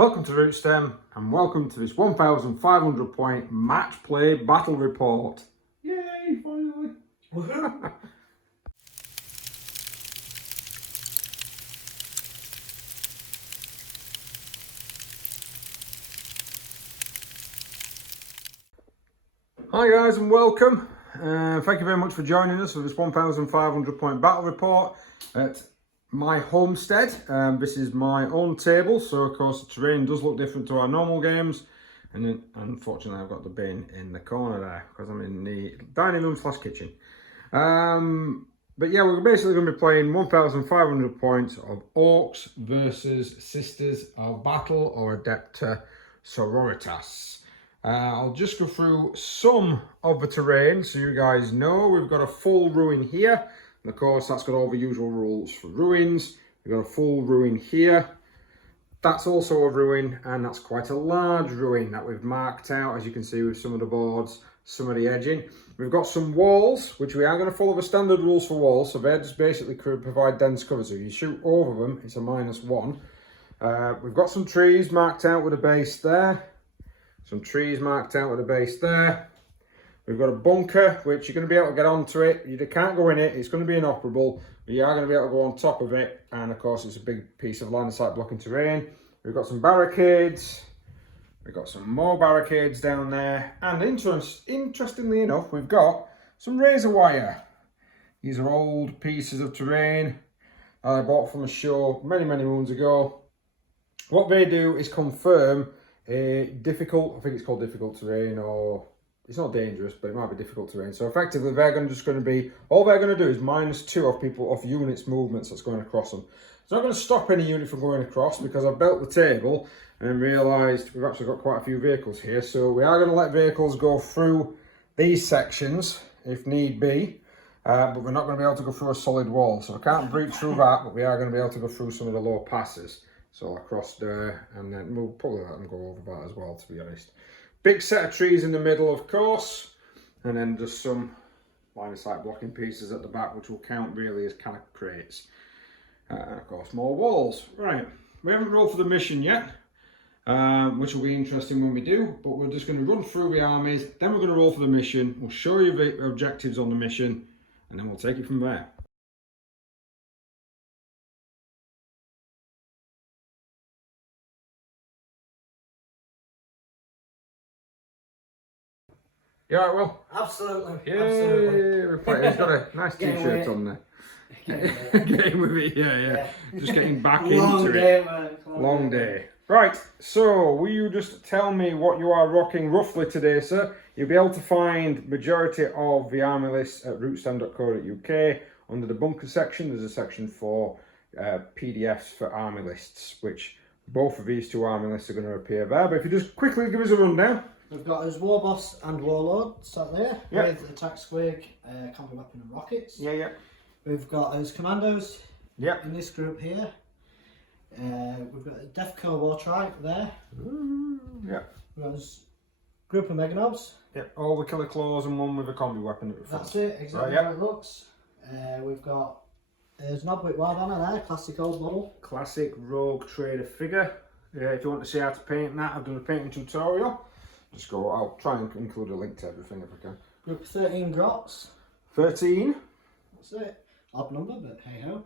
Welcome to Rootstem and welcome to this 1,500 point match play battle report. Yay, finally! Woohoo! Hi guys and welcome. Thank you very much for joining us for this 1,500 point battle report at my homestead. This is my own table, so of course the terrain does look different to our normal games, and then unfortunately I've got the bin in the corner there because I'm in the dining room / kitchen. But yeah, we're basically going to be playing 1,500 points of Orks versus Sisters of Battle or Adepta Sororitas. I'll just go through some of the terrain so you guys know. We've got a full ruin here. And of course, that's got all the usual rules for ruins. We've got a full ruin here. That's also a ruin, and that's quite a large ruin that we've marked out, as you can see with some of the boards, some of the edging. We've got some walls, which we are going to follow the standard rules for walls. So they just basically provide dense cover. So if you shoot over them, it's a -1. We've got some trees marked out with a base there. Some trees marked out with a base there. We've got a bunker, which you're going to be able to get onto it. You can't go in it. It's going to be inoperable, but you are going to be able to go on top of it. And of course, it's a big piece of landslide blocking terrain. We've got some barricades. We've got some more barricades down there. And interestingly enough, we've got some razor wire. These are old pieces of terrain I bought from a show many moons ago. What they do is confirm a difficult, I think it's called difficult terrain, or it's not dangerous, but it might be difficult terrain. So effectively, all they're going to do is -2 off units' movements that's going across them. It's not going to stop any unit from going across because I built the table and realised we've actually got quite a few vehicles here. So we are going to let vehicles go through these sections if need be, but we're not going to be able to go through a solid wall. So I can't breach through that, but we are going to be able to go through some of the low passes. So across there, and then we'll probably let them go over that as well, to be honest. Big set of trees in the middle, of course, and then just some line of sight blocking pieces at the back, which will count really as kind of crates. And of course, more walls. Right, we haven't rolled for the mission yet, which will be interesting when we do, but we're just going to run through the armies, then we're going to roll for the mission, we'll show you the objectives on the mission, and then we'll take it from there. You alright, Will? Absolutely. Yeah, absolutely. He's got a nice t-shirt on there. Getting with it, yeah. Just getting back into it. Long day. Right, so will you just tell me what you are rocking roughly today, sir? You'll be able to find majority of the army lists at rootstem.co.uk. Under the bunker section, there's a section for PDFs for army lists, which both of these two army lists are going to appear there. But if you just quickly give us a rundown. We've got his War Boss and Warlord sat there with attack squig, combat weapon and rockets. Yeah. We've got his commandos in this group here. We've got a Defco War Trike there. We've got his group of Meganobs. All the killer claws and one with a combi weapon at the front. That's it, exactly how it looks. We've got his Nobwit Warbanner there, classic old model. Classic rogue trader figure. If you want to see how to paint that, I've done a painting tutorial. Just go, I'll try and include a link to everything if I can. Group of 13 grots. 13? That's it. Odd number, but hey ho.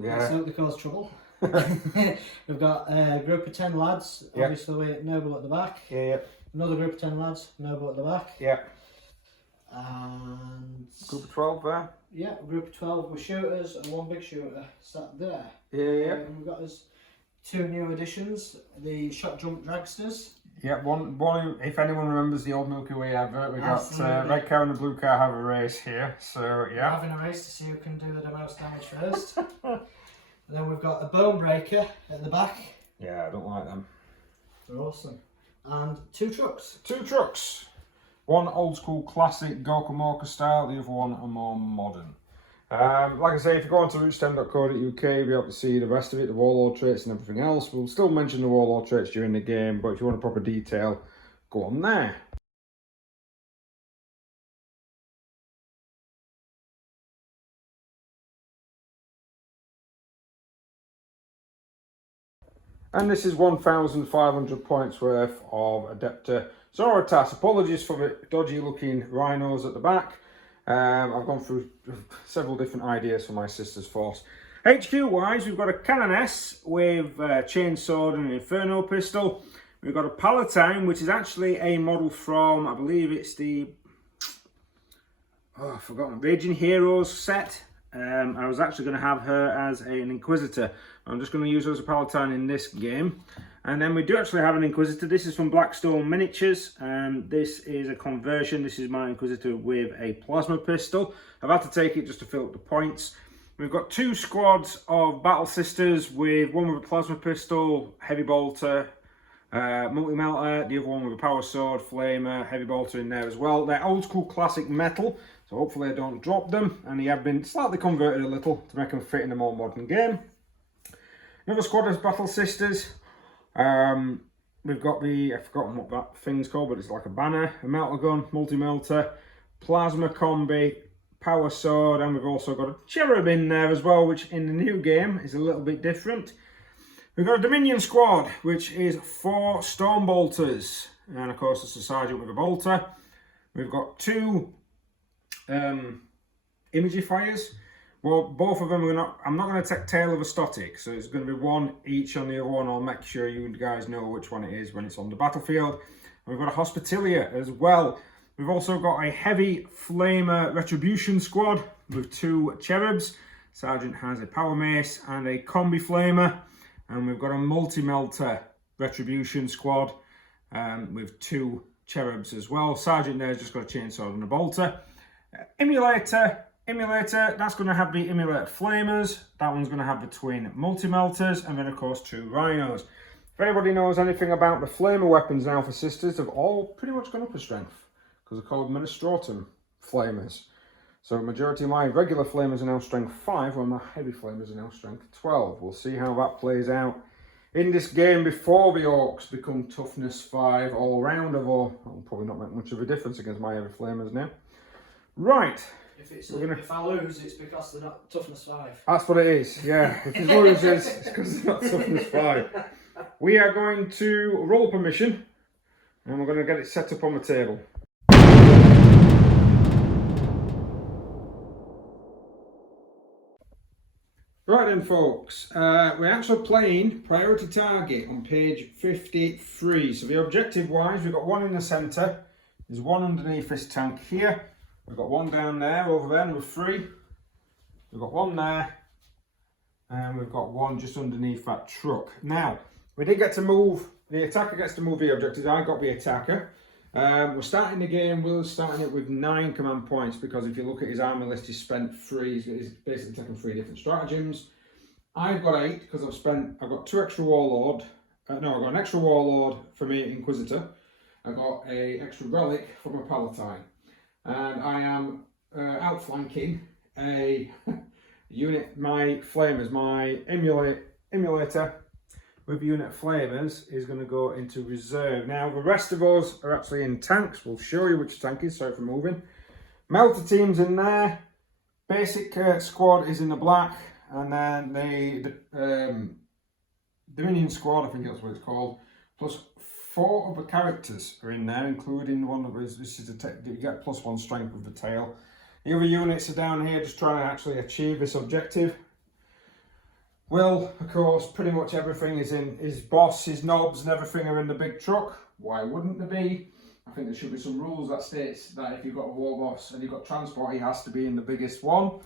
Yeah. Certainly cause trouble. We've got a group of 10 lads, obviously with Noble at the back. Another group of 10 lads, Noble at the back. And group of 12 there. A group of 12 with shooters and one big shooter sat there. And we've got us 2 new additions, the shot jump dragsters. One. If anyone remembers the old Milky Way advert, we got red car and the blue car have a race here. So having a race to see who can do the most damage first. And then we've got a bone breaker at the back. I don't like them. They're awesome. And 2 trucks. 2 trucks. One old school classic Gorkamorka style, the other one a more modern. Like I say, if you go on to rootstem.co.uk, you'll be able to see the rest of it, the warlord traits and everything else. We'll still mention the warlord traits during the game, but if you want a proper detail, go on there. And this is 1,500 points worth of Adepta Sororitas. Apologies for the dodgy looking rhinos at the back. I've gone through several different ideas for my sister's force. HQ wise, we've got a Canoness with a chainsword and an Inferno pistol. We've got a Palatine, which is actually a model from, I believe it's the, I've forgotten, Raging Heroes set. I was actually going to have her as an Inquisitor. I'm just going to use her as a Palatine in this game. And then we do actually have an Inquisitor. This is from Blackstone Miniatures. This is a conversion. This is my Inquisitor with a plasma pistol. I've had to take it just to fill up the points. We've got 2 squads of Battle Sisters, with one with a plasma pistol, heavy bolter, multi-melter, the other one with a power sword, flamer, heavy bolter in there as well. They're old school classic metal, so hopefully I don't drop them, and they have been slightly converted a little to make them fit in a more modern game. Another squad of Battle Sisters. We've got the, I've forgotten what that thing's called, but it's like a banner, a melter gun, multi-melter, plasma combi, power sword, and we've also got a cherub in there as well, which in the new game is a little bit different. We've got a Dominion squad, which is 4 Storm Bolters, and of course it's a sergeant with a bolter. We've got 2 Imagifiers. Well, both of them are not, I'm not going to take Tail of a Stotic, so it's going to be 1 each on the other one. I'll make sure you guys know which one it is when it's on the battlefield. And we've got a Hospitalia as well. We've also got a heavy flamer retribution squad with 2 cherubs. Sergeant has a power mace and a combi flamer. And we've got a multi-melter retribution squad with 2 cherubs as well. Sergeant there's just got a chainsword and a bolter. Emulator, that's going to have the Emulator flamers. That one's going to have the twin multi-melters, and then of course 2 rhinos. If anybody knows anything about the flamer weapons now for sisters, they've all pretty much gone up a strength, because they're called Ministratum flamers. So majority of my regular flamers are now strength 5, while my heavy flamers are now strength 12. We'll see how that plays out in this game before the Orks become toughness 5 all round, although that'll probably not make much of a difference against my heavy flamers now. Right. If I lose, it's because they're not toughness 5. That's what it is, yeah. If it loses, it's because they're not toughness 5. We are going to roll up a mission, and we're going to get it set up on the table. Right then folks, we're actually playing Priority Target on page 53. So the objective wise, we've got 1 in the centre, there's 1 underneath this tank here, we've got 1 down there, over there, number 3, we've got 1 there, and we've got 1 just underneath that truck. Now, we did get to move, the attacker gets to move the objectives, I got the attacker. We're starting the game, Will's starting it with 9 command points, because if you look at his army list, he's spent 3, he's basically taken 3 different stratagems. I've got 8, because I've got 2 extra warlord, I've got an extra warlord for me Inquisitor, I've got a extra relic from a Palatine, and I am outflanking a unit, my flamers, my emulator with unit flamers is going to go into reserve. Now the rest of us are actually in tanks. We'll show you which tank is, sorry for moving. Melter team's in there, basic squad is in the black, and then the Dominion squad, I think that's what it's called, plus 4 other characters are in there, including the one that was, this is you get +1 strength with the tail. The other units are down here just trying to actually achieve this objective. Will, of course, pretty much everything is in his boss, his knobs and everything are in the big truck. Why wouldn't there be? I think there should be some rules that states that if you've got a war boss and you've got transport, he has to be in the biggest one.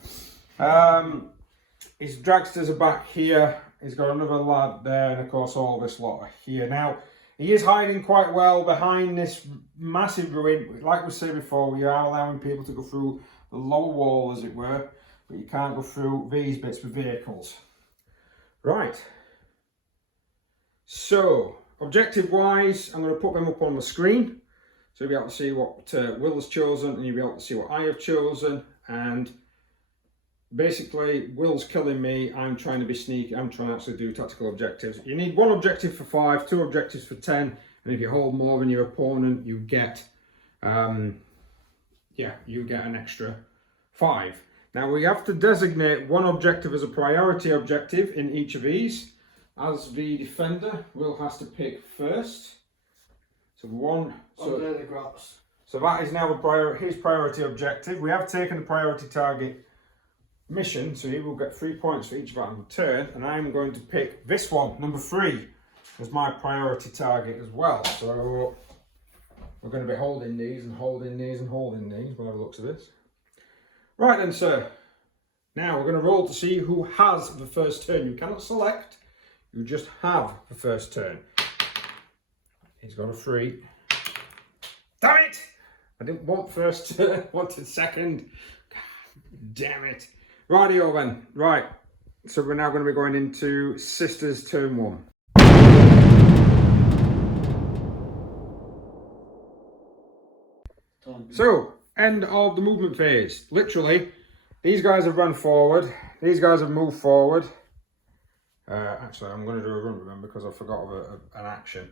His dragsters are back here. He's got another lad there, and of course all this lot are here. Now, he is hiding quite well behind this massive ruin. Like we said before, we are allowing people to go through the lower wall, as it were, but you can't go through these bits with vehicles. Right, so objective wise, I'm going to put them up on the screen so you'll be able to see what Will has chosen, and you'll be able to see what I have chosen. And basically, Will's killing me, I'm trying to be sneaky, I'm trying to actually do tactical objectives. You need 1 objective for 5, 2 objectives for 10, and if you hold more than your opponent, you get an extra 5. Now we have to designate 1 objective as a priority objective in each of these. as the defender, Will has to pick first. So one. So that is now his priority objective. We have taken the priority target mission, so he will get 3 points for each battle turn, and I'm going to pick this one, number 3, as my priority target as well. So we're going to be holding these and holding these and holding these by the looks of this. Right then, sir. Now we're going to roll to see who has the first turn. You cannot select, you just have the first turn. He's got a 3. Damn it! I didn't want first turn, I wanted second. God, damn it. Rightio then. Right, so we're now going to be going into Sisters turn 1. So, end of the movement phase. Literally, these guys have run forward, these guys have moved forward. Actually, I'm going to do a run with them because I forgot of an action.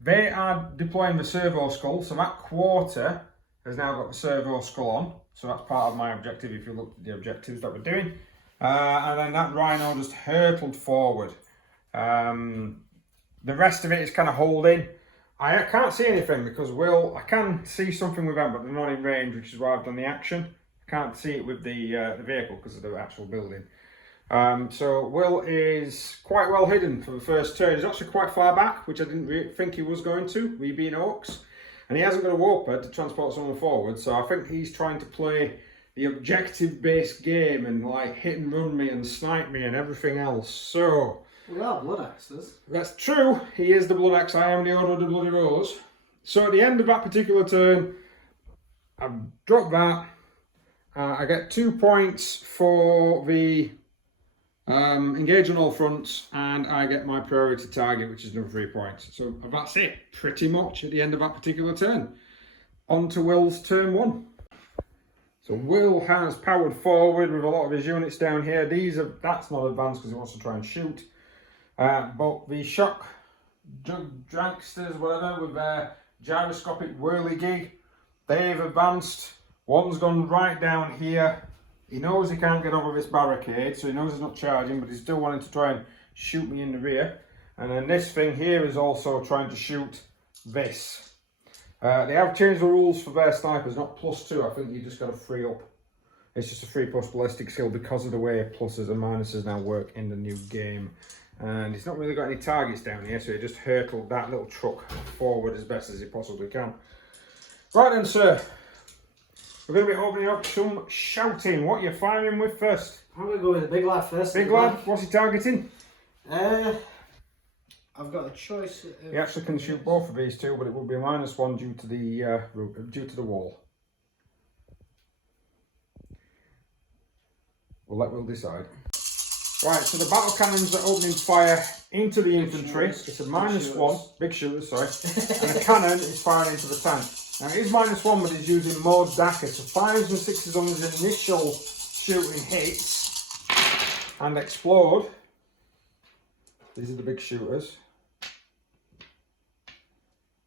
They are deploying the servo skull, so that quarter has now got the servo skull on. So that's part of my objective if you look at the objectives that we're doing. And then that rhino just hurtled forward. The rest of it is kind of holding. I can't see anything because I can see something with them, but they're not in range, which is why I've done the action. I can't see it with the vehicle because of the actual building. So Will is quite well hidden for the first turn. He's actually quite far back, which I didn't really think he was going to, we being Orks. And he hasn't got a warper to transport someone forward, so I think he's trying to play the objective-based game and like hit and run me and snipe me and everything else. So we are blood axes. That's true. He is the blood axe. I am the Order of the Bloody Rose. So at the end of that particular turn, I've dropped that. I get 2 points for the engage on all fronts, and I get my priority target, which is number 3 points. So that's it, pretty much, at the end of that particular turn. On to Will's turn 1. So Will has powered forward with a lot of his units down here. That's not advanced because he wants to try and shoot. But the shock dragsters, whatever, with their gyroscopic whirligig, they've advanced. One's gone right down here. He knows he can't get over this barricade, so he knows he's not charging, but he's still wanting to try and shoot me in the rear. And then this thing here is also trying to shoot this. They have changed the rules for their snipers, not +2. I think you just got to 3 up. It's just a 3+ ballistic skill because of the way pluses and minuses now work in the new game. And he's not really got any targets down here, so he just hurtled that little truck forward as best as he possibly can. Right then, sir. We're going to be opening up some shouting. What are you firing with first? I'm going to go with the big lad first. Big lad, what's he targeting? I've got a choice. He actually can shoot both of these two, but it will be a -1 due to the wall. We'll let Will decide. Right, so the battle cannons are opening fire into the infantry. It's a -1, big shooters, sorry. And the cannon is firing into the tank. Now it is -1, but he's using more DACA, so 5s and 6s on his initial shooting hits and explode. These are the big shooters.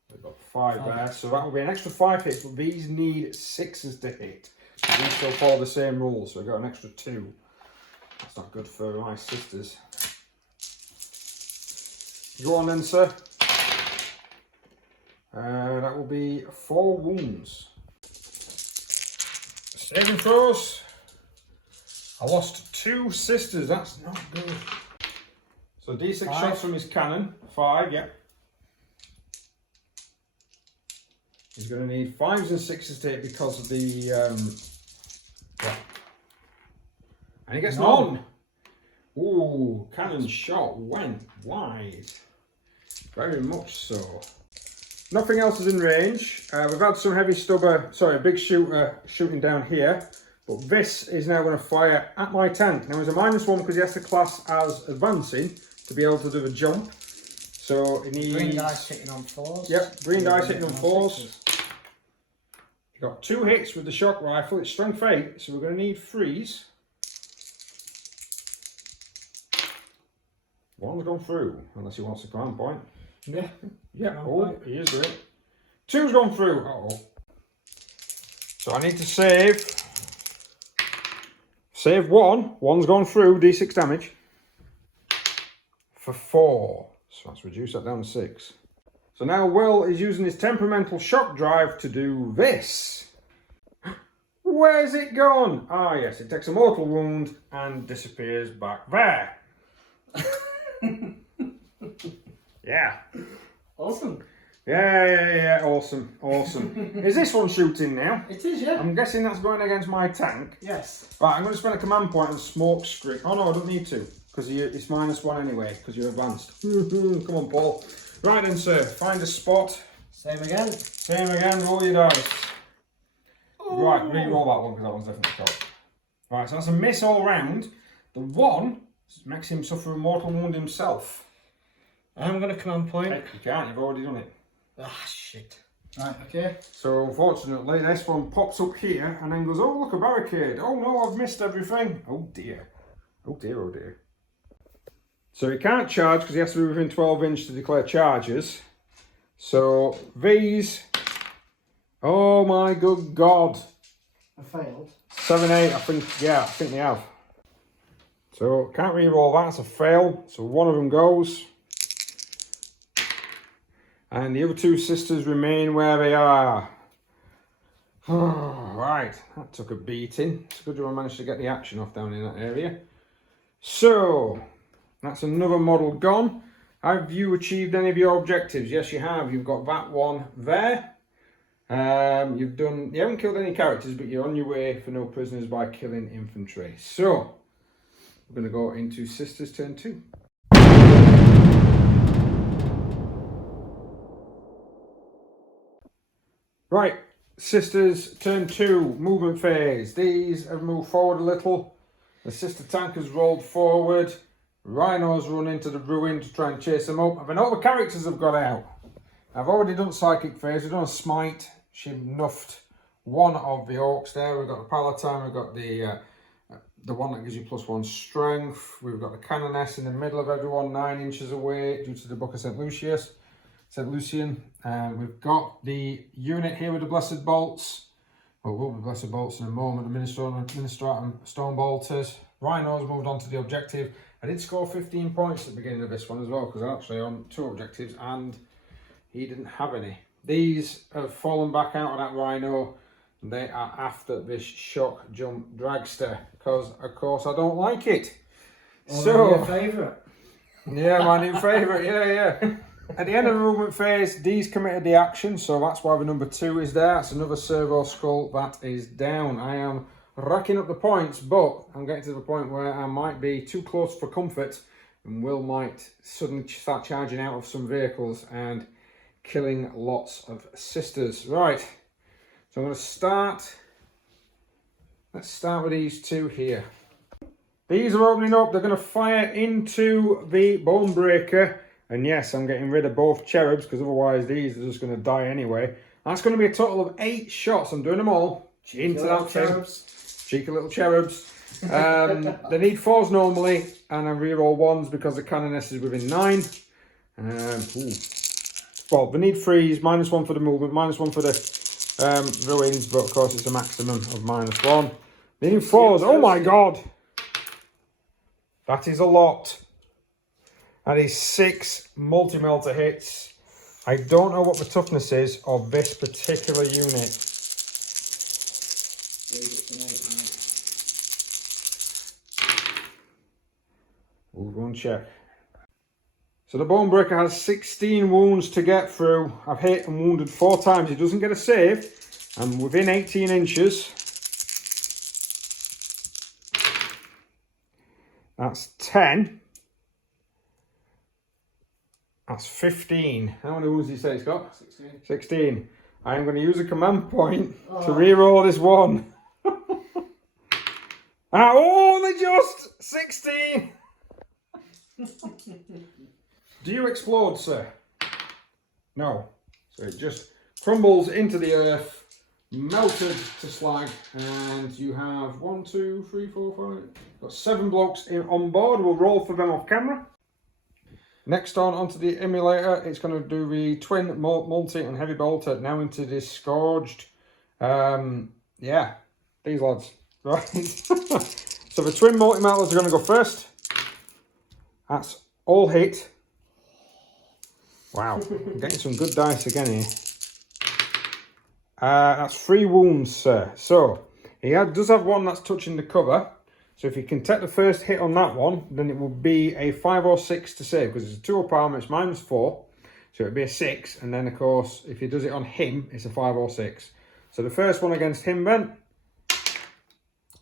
They've got 5 there, so that will be an extra 5 hits, but these need 6s to hit. So these still follow the same rules, so we've got an extra 2. That's not good for my sisters. Go on then, sir. That will be 4 wounds. Saving throws. I lost 2 sisters, that's not good. So D6 shots from his cannon, 5, yeah. He's going to need 5s and 6s to hit because of the, yeah. And he gets none. Ooh, cannon shot went wide. Very much so. Nothing else is in range. We've had some big shooter shooting down here. But this is now going to fire at my tank. Now, he's a -1 because he has to class as advancing to be able to do the jump. So he needs... Green dice hitting on 4s. Yep, green dice hitting on 4s. He got 2 hits with the shock rifle. It's strength 8, so we're going to need 3s. One's gone through, unless he wants a command point. Yeah. Yeah, oh, he is doing it. 2's gone through. Uh-oh. So I need to save. Save 1. 1's gone through, D6 damage. for 4. So let's reduce that down to 6. So now Will is using his temperamental shock drive to do this. Where's it gone? Ah, yes, it takes a mortal wound and disappears back there. Yeah. Awesome. Yeah, awesome. Is this one shooting now? It is, yeah. I'm guessing that's going against my tank. Yes. Right, I'm going to spend a command point and smoke screen. Oh no, I don't need to, because it's -1 anyway, because you're advanced. Come on, Paul. Right then, sir, find a spot. Same again, Roll your dice. Ooh. Right, re-roll that one, because that one's definitely shot. Right, so that's a miss all round. The 1 makes him suffer a mortal wound himself. I'm going to command point. You can't, you've already done it. Ah, shit. Right, okay. So unfortunately, this one pops up here and then goes, oh look, a barricade. Oh no, I've missed everything. Oh dear. Oh dear. So he can't charge because he has to be within 12 inches to declare charges. So these, oh my good God. I failed. 7, 8, I think they have. So can't re-roll that, it's a fail. So one of them goes. And the other 2 sisters remain where they are. Right, that took a beating. It's good I managed to get the action off down in that area. So, that's another model gone. Have you achieved any of your objectives? Yes, you have. You've got that one there. You haven't killed any characters, but you're on your way for no prisoners by killing infantry. So, we're going to go into Sisters turn 2. Right, Sisters turn 2, movement phase. These have moved forward a little. The sister tank has rolled forward. Rhinos run into the ruin to try and chase them up. And then all the characters have got out. I've already done psychic phase. We've done a smite. She nuffed one of the orcs there. We've got the palatine. We've got the one that gives you +1 strength. We've got the canoness in the middle of everyone, 9 inches away due to the Book of St. Lucian. We've got the unit here with the Blessed Bolts. Well, we'll be Blessed Bolts in a moment. The Ministratum Stone Bolters. Rhinos moved on to the objective. I did score 15 points at the beginning of this one as well, because I'm actually on 2 objectives and he didn't have any. These have fallen back out of that Rhino. They are after this shock jump dragster, because of course I don't like it. So your favourite. Yeah, my new favourite, yeah. At the end of the movement phase, Dee's committed the action, so that's why the number 2 is there. That's another servo skull that is down. I am racking up the points, but I'm getting to the point where I might be too close for comfort, and Will might suddenly start charging out of some vehicles and killing lots of sisters. Right, so I'm going to start. Let's start with these 2 here. These are opening up. They're going to fire into the Bone Breaker. And yes, I'm getting rid of both cherubs, because otherwise these are just going to die anyway. That's going to be a total of 8 shots. I'm doing them all. Into that cherubs. Cheeky little cherubs. They need 4s normally, and I reroll 1s because the canoness is within 9. Well, they need 3s, -1 for the movement, -1 for the ruins, but of course it's a maximum of -1. They need 4s. Oh my God! That is a lot. That is 6 multi-melter hits. I don't know what the toughness is of this particular unit. We'll go and check. So the Bone Breaker has 16 wounds to get through. I've hit and wounded 4 times. He doesn't get a save. I'm within 18 inches. That's 10. That's 15. How many wounds did you say he's got? 16. I am going to use a command point to re-roll this one. Only just 16. Do you explode, sir? No. So it just crumbles into the earth, melted to slag, and you have 1, 2, 3, 4, 5. Got 7 blokes on board. We'll roll for them off camera. Next onto the emulator, it's going to do the twin multi and heavy bolter now into this scourged. Yeah, these lads. Right. So the twin multi-metals are going to go first. That's all hit. Wow, I'm getting some good dice again here. That's 3 wounds, sir. So, does have one that's touching the cover. So if you can take the first hit on that one, then it will be a 5 or 6 to save, because it's a 2-up armor, it's -4. So it'll be a 6, and then of course, if he does it on him, it's a 5 or 6. So the first one against him then,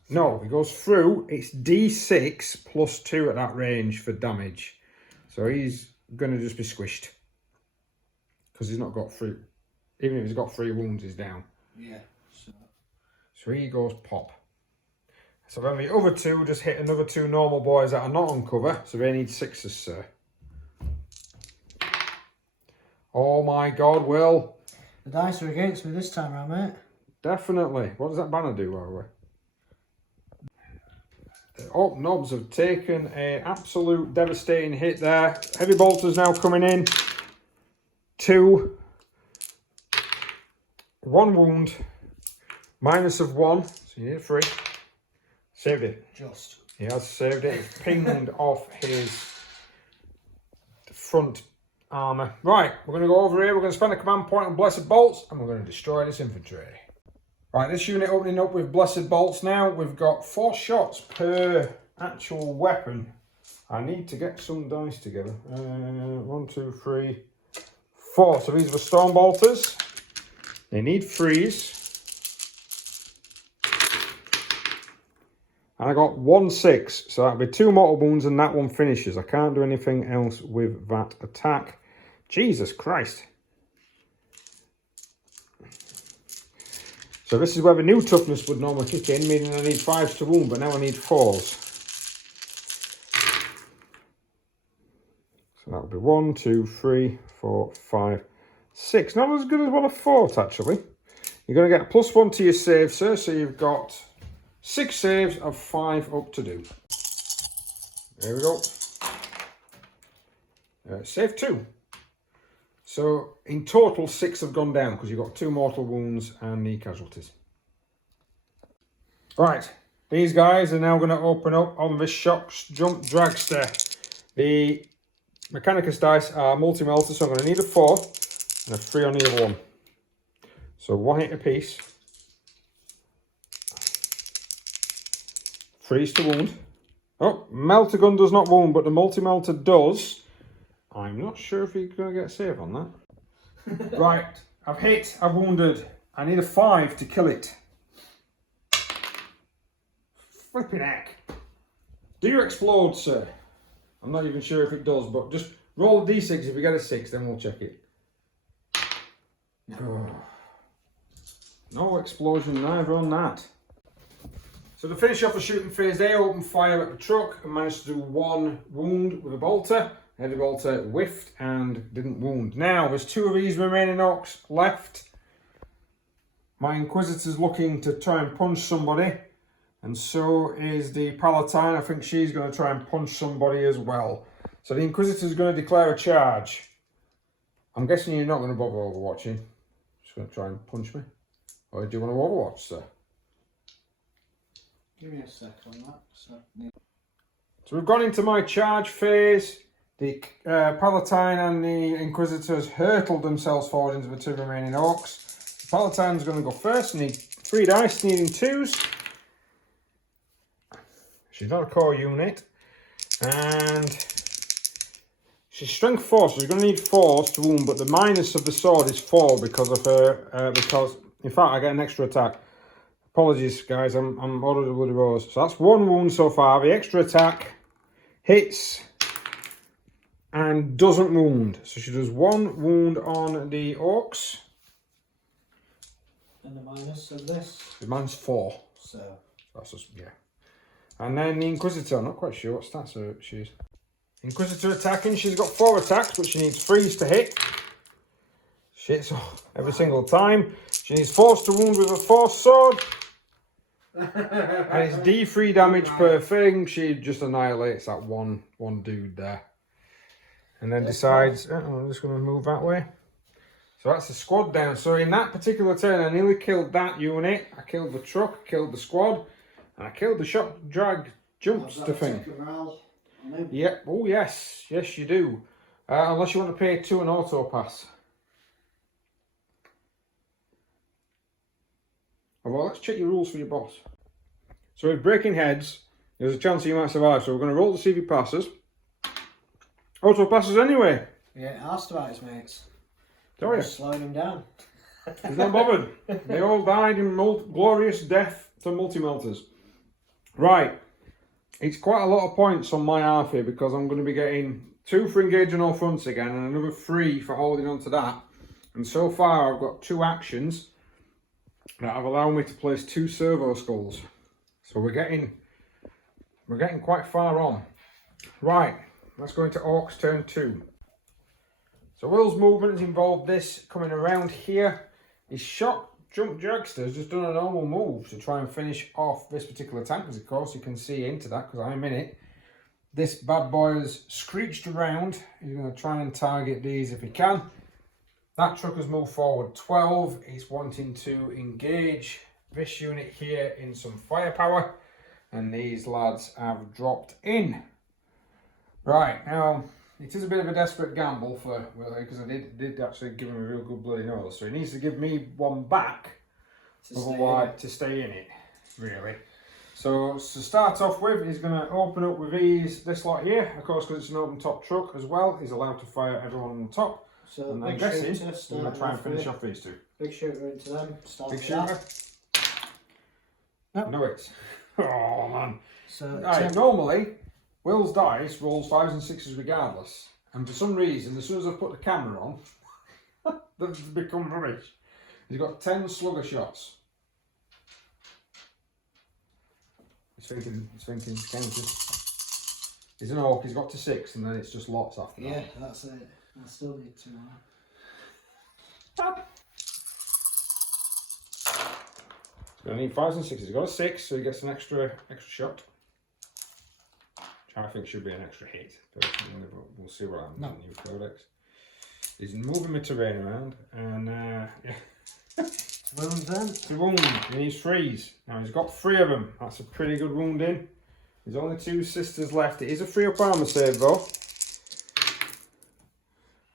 no, he goes through, it's D6 +2 at that range for damage. So he's going to just be squished. Because he's not got 3, even if he's got 3 wounds, he's down. Yeah. So he goes pop. So then the other 2 just hit another 2 normal boys that are not on cover, so they need 6s, sir. Oh my God, Will. The dice are against me this time around, mate. Definitely. What does that banner do, by the way? The Ork knobs have taken an absolute devastating hit there. Heavy bolters now coming in. 2. 1 wound. -1. So you need 3. Saved it. Just. He has saved it. It's pinged off his front armour. Right, we're going to go over here. We're going to spend a command point on Blessed Bolts, and we're going to destroy this infantry. Right, this unit opening up with Blessed Bolts now. We've got 4 shots per actual weapon. I need to get some dice together. 1, 2, 3, 4. So these are the Storm Bolters. They need 3s. And I got 1 6, so that'll be 2 mortal wounds and that one finishes. I can't do anything else with that attack. Jesus Christ. So this is where the new toughness would normally kick in, meaning I need 5s to wound, but now I need 4s. So that'll be 1, 2, 3, 4, 5, 6. Not as good as what I thought, actually. You're going to get a +1 to your save, sir, so you've got 6 saves of 5 up to do. There we go. Save 2. So in total 6 have gone down because you've got 2 mortal wounds and knee casualties. Right, these guys are now going to open up on this shock jump dragster. The Mechanicus dice are multi-melter, so I'm going to need a 4 and a 3 on either one. So 1 hit apiece. 3s to wound. Oh, melter gun does not wound, but the multi-melter does. I'm not sure if you're going to get a save on that. Right, I've hit, I've wounded. I need a 5 to kill it. Flipping heck. Do you explode, sir? I'm not even sure if it does, but just roll a d6. If you get a 6, then we'll check it. Oh. No explosion, neither on that. So to finish off the shooting phase, they opened fire at the truck and managed to do 1 wound with a bolter. Heavy bolter whiffed and didn't wound. Now, there's 2 of these remaining orcs left. My Inquisitor's looking to try and punch somebody. And so is the Palatine. I think she's going to try and punch somebody as well. So the Inquisitor's going to declare a charge. I'm guessing you're not going to bother overwatching. Just going to try and punch me. Or do you want to overwatch, sir? Give me a sec on that. So we've gone into my charge phase. The Palatine and the Inquisitors hurtled themselves forward into the 2 remaining orcs. The Palatine's going to go first. Need 3 dice, needing 2s. She's not a core unit. And she's strength 4, so she's going to need 4s to wound, but the minus of the sword is 4 because of her, in fact, I get an extra attack. Apologies, guys, I'm ordered a bloody rose. So that's 1 wound so far. The extra attack hits and doesn't wound. So she does 1 wound on the orcs. And the minus of this? The mine's 4. So that's just, yeah. And then the Inquisitor, I'm not quite sure what stats she is. Inquisitor attacking, she's got 4 attacks, but she needs 3s to hit. She hits every single time. She needs 4s to wound with a 4 sword. And it's D3 damage per thing. She just annihilates that one dude there. And then decides, I'm just going to move that way. So that's the squad down. So in that particular turn, I nearly killed that unit. I killed the truck, killed the squad, and I killed the shock drag jumpster thing. Yep. Oh yes, yes you do. Unless you want to pay 2 an auto pass. Well, let's check your rules for your boss. So with breaking heads, there's a chance you might survive. So we're going to roll to see if he passes. Auto passes anyway. Yeah, asked about his mates. Don't you? Slowing him down. He's not bothered. They all died in glorious death to multi-melters. Right. It's quite a lot of points on my half here because I'm going to be getting 2 for engaging all fronts again and another 3 for holding on to that. And so far I've got 2 actions that have allowed me to place 2 servo skulls. So we're getting quite far on. Right, let's go into Orks turn 2. So Will's movement has involved this coming around here. His shock jump dragster has just done a normal move to try and finish off this particular tank, because of course you can see into that because I'm in it. This bad boy has screeched around. He's going to try and target these if he can. That truck has moved forward 12. He's wanting to engage this unit here in some firepower, and these lads have dropped in. Right, now it is a bit of a desperate gamble for Will, because I did actually give him a real good bloody nose, so he needs to give me 1 back to stay in it, really. So to start off with, he's going to open up with this lot here, of course, because it's an open top truck as well. He's allowed to fire everyone on the top. So and I'm guessing he's going to try and finish off these 2. Big shooter into them. Big shooter. Nope. No hits. Oh man. So right, normally Will's dice rolls 5s and 6s regardless, and for some reason, as soon as I put the camera on, they've become rubbish. He's got 10 slugger shots. He's thinking, counting. He's an orc, he's got to 6, and then it's just lots after that. Yeah, that's it. I still need 2 more. He's going to need 5s and 6s. He's got a 6, so he gets an extra shot. Which I think should be an extra hit, but we'll see what happens in new codex. He's moving my terrain around, and yeah. Wounds then? It's a wound. He needs 3s. Now he's got 3 of them. That's a pretty good wound in. There's only 2 sisters left. It is a 3-up armour save though.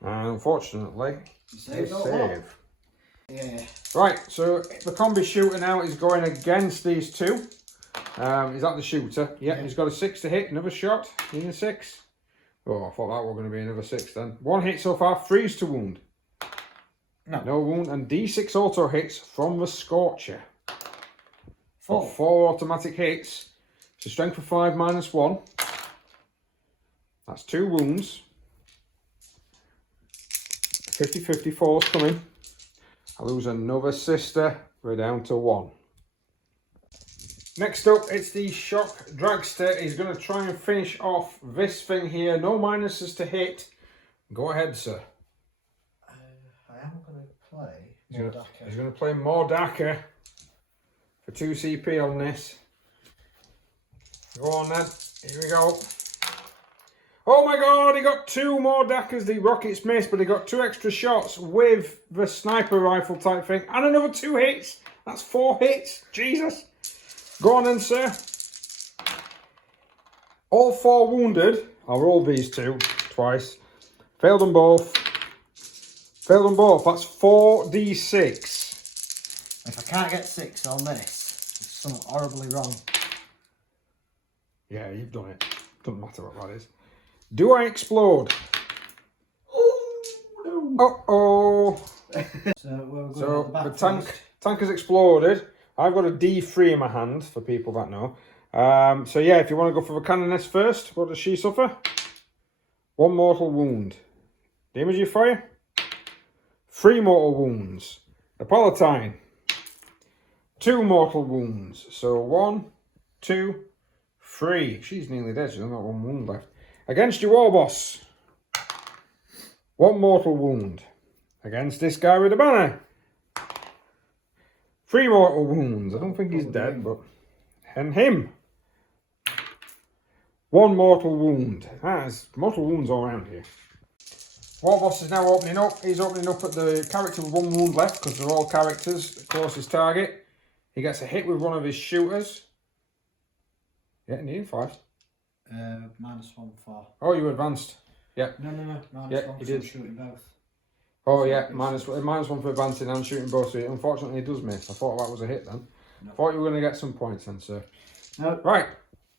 And unfortunately, it's save. Yeah. Right, so the combi shooter now is going against these 2. Is that the shooter? Yeah, he's got a 6 to hit. Another shot. Need a 6. Oh, I thought that was going to be another 6 then. 1 hit so far. 3s to wound. No wound, and D6 auto hits from the Scorcher. 4 automatic hits. So strength of 5 minus 1. That's 2 wounds. 50-50, 4's coming. I lose another sister. We're down to 1. Next up, it's the shock dragster. He's going to try and finish off this thing here. No minuses to hit. Go ahead, sir. I am going to play Mordaka. He's going to play Mordaka for 2 CP on this. Go on then. Here we go. Oh my god, he got 2 Mordakas. The rockets missed, but he got 2 extra shots with the sniper rifle type thing. And another 2 hits. That's 4 hits. Jesus. Go on then, sir. All 4 wounded. I'll roll these 2 twice. Failed them both. Failed them both. That's 4d6. If I can't get 6 on this, it's something horribly wrong. Yeah, you've done it. Doesn't matter what that is. Do I explode? Oh no! Uh-oh. So the tank has exploded. I've got a D3 in my hand, for people that know. So yeah, if you want to go for the cannoness first, what does she suffer? 1 mortal wound. Damage you fire? 3 mortal wounds. The Palatine. 2 mortal wounds. So 1, 2, 3. She's nearly dead. She's only got 1 wound left. Against your war boss. 1 mortal wound. Against this guy with the banner. 3 mortal wounds. I don't think he's dead, but... And him. 1 mortal wound. There's mortal wounds all around here. War boss is now opening up. He's opening up at the character with 1 wound left, because they're all characters. The closest target. He gets a hit with one of his shooters. Yeah, needing 5s. -1 for. Oh, you advanced. Yeah. No. -1. Yeah, you did. Shooting both. Oh yeah, -1 for advancing and shooting both. So unfortunately, it does miss. I thought that was a hit then. No. Thought you were going to get some points then, sir. No. Right,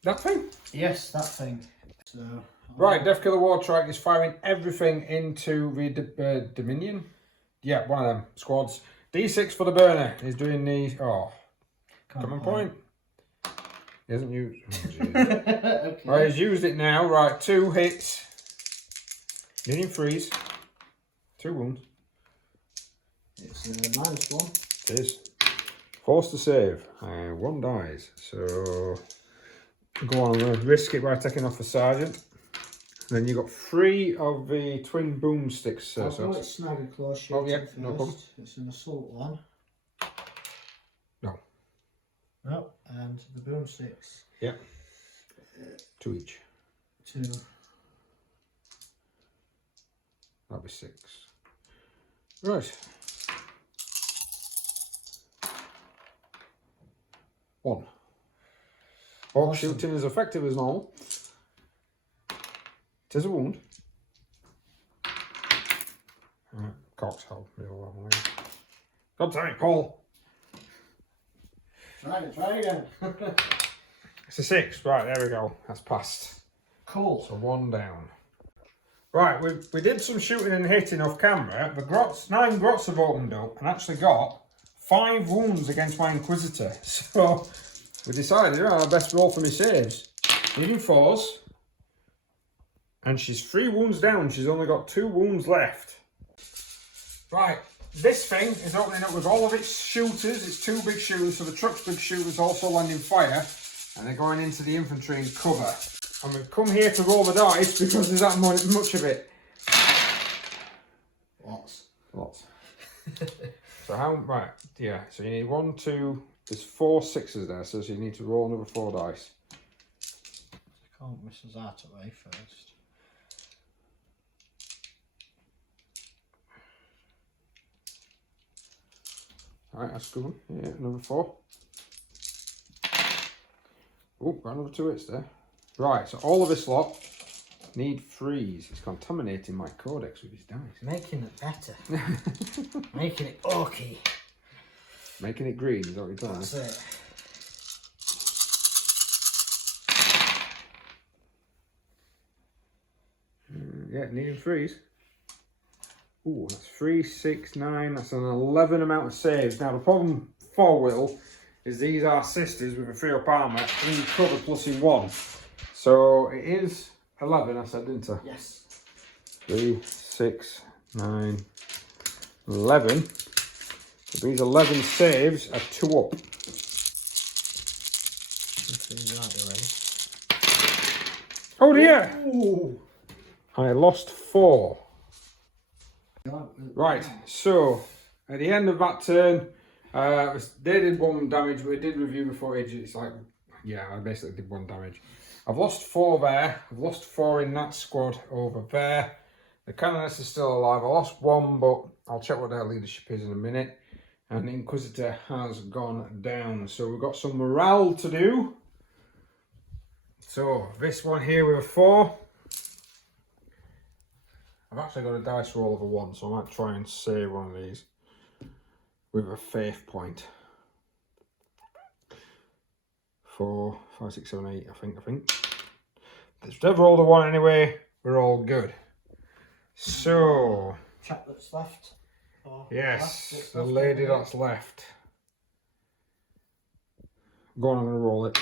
that thing. Yes, that thing. So. Right, Death Killer Wartrike is firing everything into the Dominion. Yeah, one of them squads. D6 for the burner. He's doing the common point. He hasn't used. Oh, Okay. right, he's used it now. Right, 2 hits. Medium freeze. 2 wounds. It's -1. It is. Forced to save. 1 dies. So go on, I'm going to risk it by taking off the sergeant. Then you got 3 of the twin boomsticks, sir. I'll go with snag a close shooting first. No problem. It's an assault one. No. No, and the boomsticks. Yeah. 2 each. 2. That'll be 6. Right. 1. Orc shooting is effective as normal. It is a wound. Cox help me all that one. God damn it, Paul. Try again. It's a 6. Right, there we go. That's passed. Cool. So 1 down. Right, we did some shooting and hitting off camera. The grots, 9 grots have opened up and actually got 5 wounds against my Inquisitor. So we decided, oh, best roll for my saves. Needing 4s. And she's 3 wounds down. She's only got 2 wounds left. Right, this thing is opening up with all of its shooters. It's 2 big shooters, so the truck's big shooters also landing fire. And they're going into the infantry and cover. And we've come here to roll the dice because there's that much of it. Lots. So how, right, yeah, so you need 1, 2, there's 4 6s there, so you need to roll another 4 dice. Can't miss us out away first. Alright, that's a good one. Yeah, another 4. Oh, got another 2 hits there. Right, so all of this lot need 3s. He's contaminating my codex with his dice. Making it better. Making it orky. Making it green, is that what you're telling me? That's it. Yeah, needing 3s. Ooh, that's 3, 6, 9. That's an 11 amount of saves. Now, the problem for Will is these are sisters with a 3-up armour in cover plus in 1. So it is 11, I said, didn't I? Yes. 3, 6, 9, 11. So these 11 saves are 2 up. Oh dear! Ooh. I lost 4. Right, so at the end of that turn, they did 1 damage, but it did review the footage. It's like, yeah, I basically did 1 damage. I've lost 4 there. I've lost 4 in that squad over there. The Canoness is still alive. I lost 1, but I'll check what their leadership is in a minute. And the Inquisitor has gone down. So we've got some morale to do. So this one here with a 4. I've actually got a dice roll of a 1, so I might try and save one of these with a faith point. 4, 5, 6, 7, 8, I think. If they've rolled a 1 anyway, we're all good. So, Chap that's left. yes, the lady that's left. Go on, I'm going to roll it.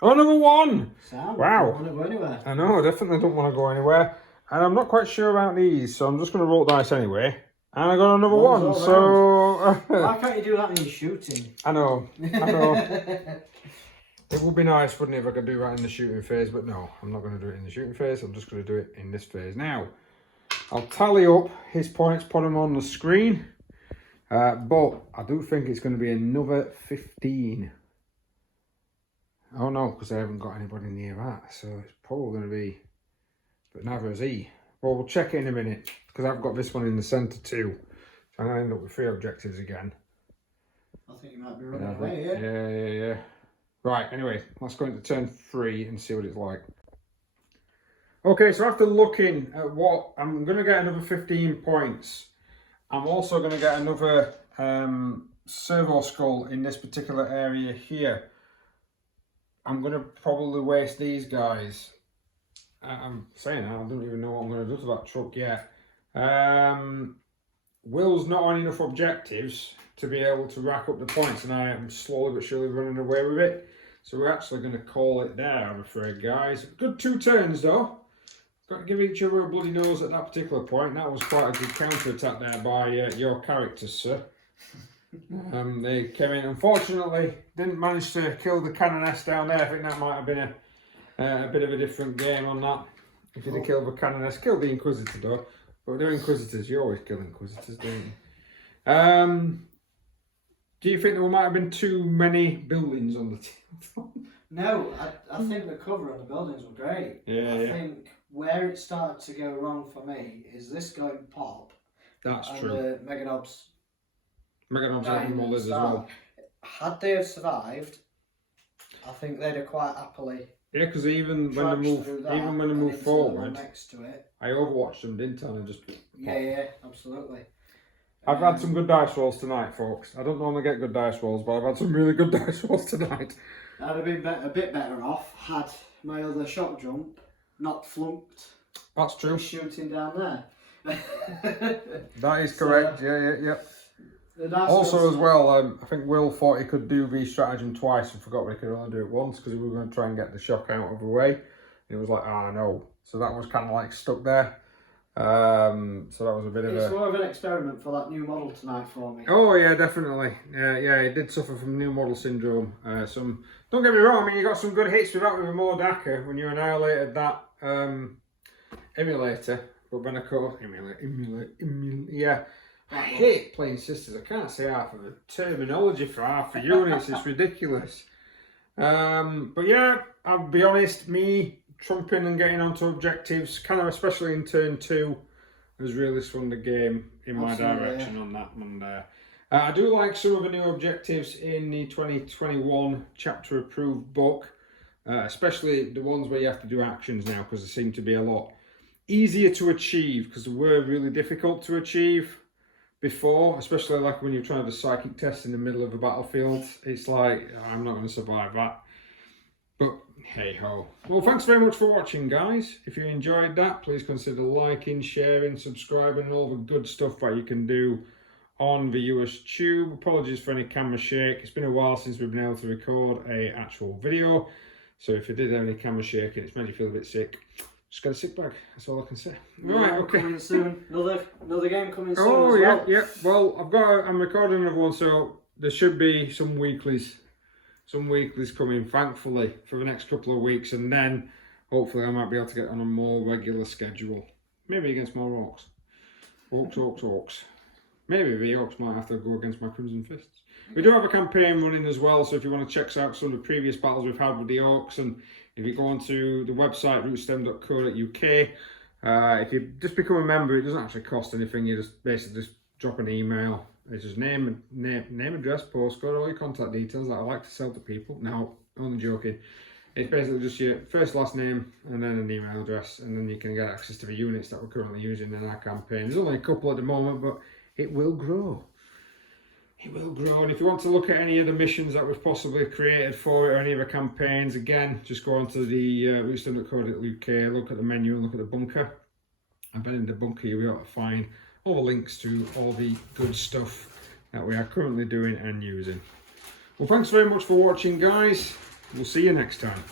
Oh, another 1! Sam, wow. Don't want to go anywhere. I know, I definitely don't want to go anywhere. And I'm not quite sure about these, so I'm just going to roll dice anyway. And I got another 1, so... Why can't you do that when you're shooting? I know. It would be nice, wouldn't it, if I could do that in the shooting phase, but no, I'm not going to do it in the shooting phase, I'm just going to do it in this phase. Now, I'll tally up his points, put them on the screen, but I do think it's going to be another 15. Oh no, because I haven't got anybody near that, so it's probably going to be, but neither has he. Well, we'll check it in a minute, because I've got this one in the centre too, so I'm going to end up with 3 objectives again. I think you might be running away here. Yeah. Right, anyway, let's go into turn 3 and see what it's like. Okay, so after looking at what, I'm going to get another 15 points. I'm also going to get another servo skull in this particular area here. I'm going to probably waste these guys. I'm saying that, I don't even know what I'm going to do to that truck yet. Will's not on enough objectives to be able to rack up the points, and I am slowly but surely running away with it. So we're actually going to call it there, I'm afraid, guys. Good 2 turns, though. Got to give each other a bloody nose at that particular point. That was quite a good counter-attack there by your characters, sir. They came in, unfortunately, didn't manage to kill the Canoness down there. I think that might have been a bit of a different game on that. If you'd have killed the Canoness, killed the Inquisitor, though. But they're Inquisitors, you always kill Inquisitors, don't you? Do you think there might have been too many buildings on the team? No, I think the cover of the buildings were great. I think where it started to go wrong for me is this going pop. That's and true. The Meganobs having mothers as well. Had they have survived, I think they'd have quite happily. Yeah, because even when they move forward, next to it, I overwatched them, didn't I? And just yeah, absolutely. I've had some good dice rolls tonight, folks. I don't normally get good dice rolls, but I've had some really good dice rolls tonight. I'd have been a bit better off had my other shock jump not flunked. That's true. Shooting down there. That is correct. So, yeah. Also, as well, I think Will thought he could do the stratagem twice and forgot we could only do it once because we were going to try and get the shock out of the way. And it was like, no. So that was kind of like stuck there. So that was a bit of It's more of an experiment for that new model tonight for me. Oh yeah, definitely. Yeah, he did suffer from new model syndrome. Don't get me wrong, I mean, you got some good hits with that with a Mordaka when you annihilated that emulator. But then of course, yeah. I hate playing Sisters. I can't say half of the terminology for half the units. It's ridiculous. But yeah, I'll be honest, me trumping and getting onto objectives, kind of especially in turn 2, has really swung the game in my direction on that Monday. I do like some of the new objectives in the 2021 chapter approved book, especially the ones where you have to do actions now, because they seem to be a lot easier to achieve, because they were really difficult to achieve before, especially like when you're trying to do psychic test in the middle of a battlefield. It's like, I'm not going to survive that. But hey ho. Well, thanks very much for watching, guys. If you enjoyed that, please consider liking, sharing, subscribing, and all the good stuff that you can do on the US Tube. Apologies for any camera shake. It's been a while since we've been able to record an actual video. So if you did have any camera shaking, it's made you feel a bit sick, just got a sick bag. That's all I can say. Right, okay. Coming soon. Another game coming soon. Oh as yeah, well. yeah. Well, I'm recording another one, so there should be some weeklies coming, thankfully, for the next couple of weeks, and then hopefully I might be able to get on a more regular schedule. Maybe against more Orks. Maybe the Orks might have to go against my Crimson Fists. We do have a campaign running as well, so if you want to check out some of the previous battles we've had with the Orks, and if you go onto the website rootstem.co.uk, if you just become a member, it doesn't actually cost anything. You just basically drop an email. It's just name, address, postcode, all your contact details that I like to sell to people. No, only joking. It's basically just your first, last name, and then an email address, and then you can get access to the units that we're currently using in our campaign. There's only a couple at the moment, but it will grow. It will grow, and if you want to look at any of the missions that we've possibly created for it, or any of the campaigns, again, just go onto the rootstem.co.uk, look at the menu, and look at the bunker. And then in the bunker you'll be able to find all the links to all the good stuff that we are currently doing and using. Well, thanks very much for watching, guys. We'll see you next time.